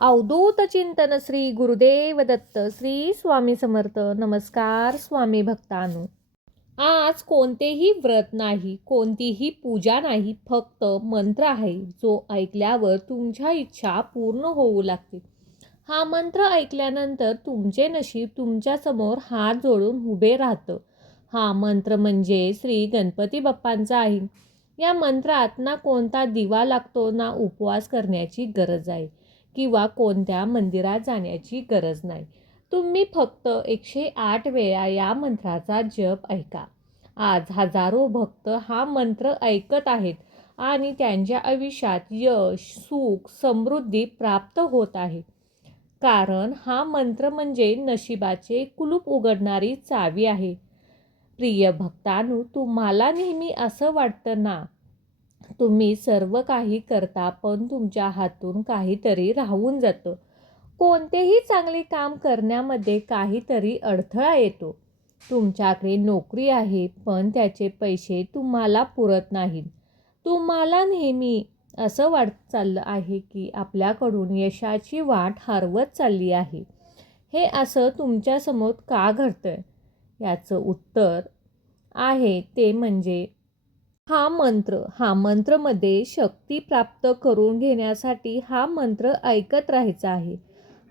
अवधूत चिंतन श्री गुरुदेव दत्त श्री स्वामी समर्थ. नमस्कार स्वामी भक्तांनो. आज कोणतेही व्रत नाही, कोणतीही पूजा नाही, फक्त मंत्र आहे जो ऐकल्यावर तुमच्या इच्छा पूर्ण होऊ लागते. हा मंत्र ऐकल्यानंतर तुमचे नशीब तुमच्या समोर हात जोडून उभे राहतं. हा मंत्र म्हणजे श्री गणपती बाप्पांचा आहे. या मंत्रात ना कोणता दिवा लागतो, ना उपवास करण्याची गरज आहे किंवा कोणत्या मंदिरात जाण्याची गरज नाही. तुम्ही फक्त 108 वेळा या मंत्राचा जप ऐका. आज हजारो भक्त हा मंत्र ऐकत आहेत आणि त्यांच्या आयुष्यात यश, सुख, समृद्धी प्राप्त होत आहे. कारण हा मंत्र म्हणजे नशिबाचे कुलूप उघडणारी चावी आहे. प्रिय भक्तांनो, तुम्हाला नेहमी असं वाटतं ना, तुम्ही सर्व काही करता पण तुमच्या हातून काहीतरी राहून जातं. कोणतेही चांगले काम करण्यामध्ये काहीतरी अडथळा येतो. तुमच्याकडे नोकरी आहे पण त्याचे पैसे तुम्हाला पुरत नाहीत. तुम्हाला नेहमी असं वाटत चाललं आहे की आपल्याकडून यशाची वाट हरवत चालली आहे. हे असं तुमच्यासमोर का घडतंय? याचं उत्तर आहे ते म्हणजे हा मंत्रमध्ये शक्ती प्राप्त करून घेण्यासाठी हा मंत्र ऐकत राहायचा आहे.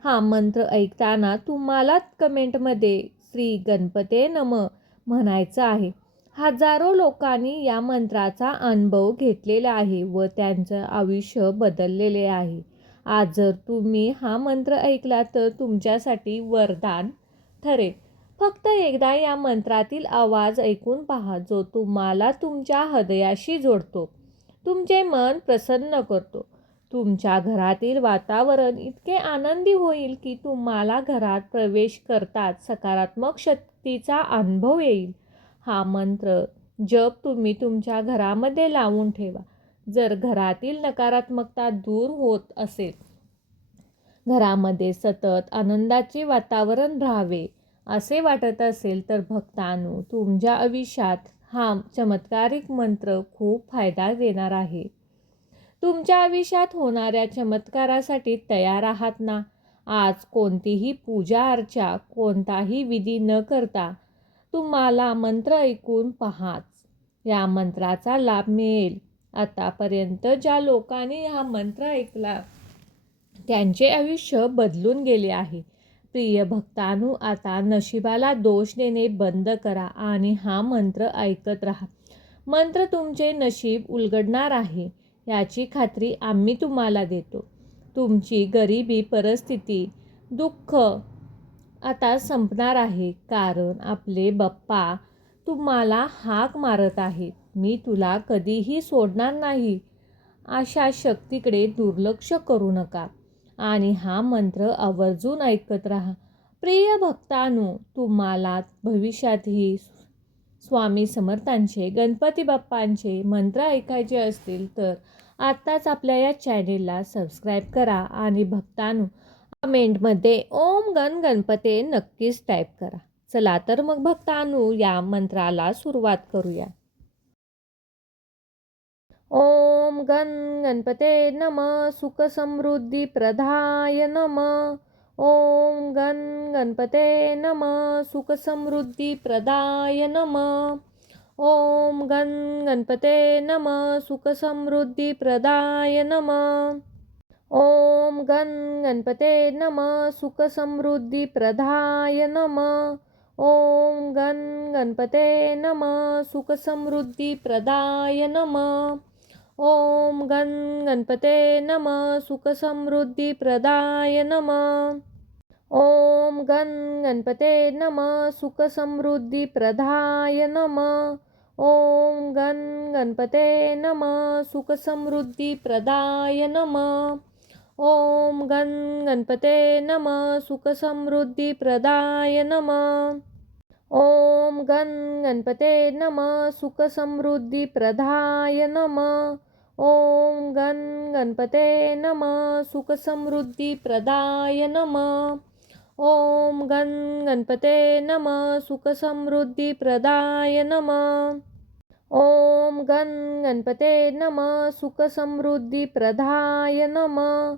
हा मंत्र ऐकताना तुम्हाला कमेंटमध्ये श्री गणपते नमः म्हणायचं आहे. हजारो लोकांनी या मंत्राचा अनुभव घेतलेला आहे व त्यांचं आयुष्य बदललेले आहे. आज जर तुम्ही हा मंत्र ऐकला तर तुमच्यासाठी वरदान ठरेल. फक्त एकदा या मंत्रातील आवाज ऐकून पहा, जो तुम्हाला तुमच्या हृदयाशी जोडतो, तुमचे मन प्रसन्न करतो. तुमच्या घरातील वातावरण इतके आनंदी होईल की तुम्हाला घरात प्रवेश करताच सकारात्मक शक्तीचा अनुभव येईल. हा मंत्र जप तुम्ही तुमच्या घरामध्ये लावून ठेवा. जर घरातील नकारात्मकता दूर होत असेल, घरामध्ये सतत आनंदाचे वातावरण राहावे असे वाटत असेल तर भक्तांनो, तुमच्या आयुष्यात हा चमत्कारिक मंत्र खूप फायदा देणार आहे. तुमच्या आयुष्यात होणाऱ्या चमत्कारासाठी तयार आहात ना? आज कोणतीही पूजा अर्चा, कोणताही विधी न करता तुम्हाला मंत्र ऐकून पहाच या मंत्राचा लाभ मिळेल. आतापर्यंत ज्या लोकांनी हा मंत्र ऐकला त्यांचे आयुष्य बदलून गेले आहे. प्रिय भक्तांनो, आता नशिबाला दोष देणे बंद करा आणि हा मंत्र ऐकत राहा. मंत्र तुमचे नशीब उलगडणार आहे याची खात्री आम्ही तुम्हाला देतो. तुमची गरिबी परिस्थिती, दुःख आता संपणार आहे, कारण आपले बाप्पा तुम्हाला हाक मारत आहेत. मी तुला कधीही सोडणार नाही. अशा शक्तीकडे दुर्लक्ष करू नका आणि हा मंत्र आवर्जून ऐकत राहा. प्रिय भक्तांनो, तुम्हाला भविष्यातही स्वामी समर्थांचे, गणपती बाप्पांचे मंत्र ऐकायचे असतील तर आत्ताच आपल्या या चॅनेलला सबस्क्राईब करा आणि भक्तांनो, कमेंटमध्ये ओम गणपते नक्कीच टाईप करा. चला तर मग भक्तांनो, या मंत्राला सुरुवात करूया. ओम गणपते नमः सुख समृद्धी प्रदाय नमः. ओम गणपते नमः सुख समृद्धी प्रदाय नमः. ओम गणपते नमः सुख समृद्धी प्रदाय नमः. ओम गणपते नमः सुख समृद्धी प्रदाय नमः. ओम गणपते नमः सुख समृद्धी प्रदाय नमः. ओम गणपते नमः सुख समृद्धी प्रदाय नमः. ओम गणपते नमः सुख समृद्धी प्रदाय नमः. ओम गणपते नमः सुख समृद्धी प्रदाय नमः. ओम गणपते नमः सुख समृद्धी प्रदाय नमः. ओम गणपते नमः सुख समृद्धी प्रदाय नमः. ओम गणपते नमः सुख समृद्धी प्रदाय नमः. ओम गणपते नमः सुख समृद्धी प्रदाय नमः. ओम गणपते नमः सुख समृद्धी प्रदाय नमः.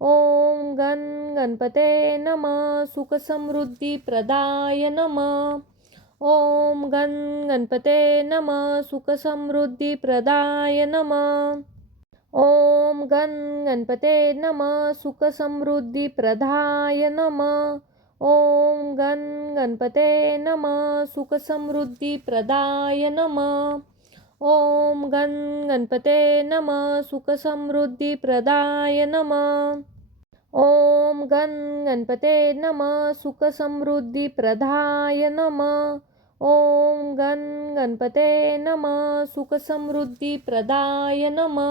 ॐ गण गणपते नमः सुखसमृद्धिप्रदाय नमः. ॐ गण गणपते नमः सुखसमृद्धिप्रदाय नमः. ॐ गण गणपते नमः सुखसमृद्धिप्रदाय नमः. ॐ गण गणपते नमः सुखसमृद्धिप्रदाय नमः. ॐ गण गणपते नमः सुखसमृद्धिप्रदाय नमः. ॐ गण गणपते नमः सुखसमृद्धिप्रदाय नमः. ॐ गण गणपते नमः सुखसमृद्धिप्रदाय नमः.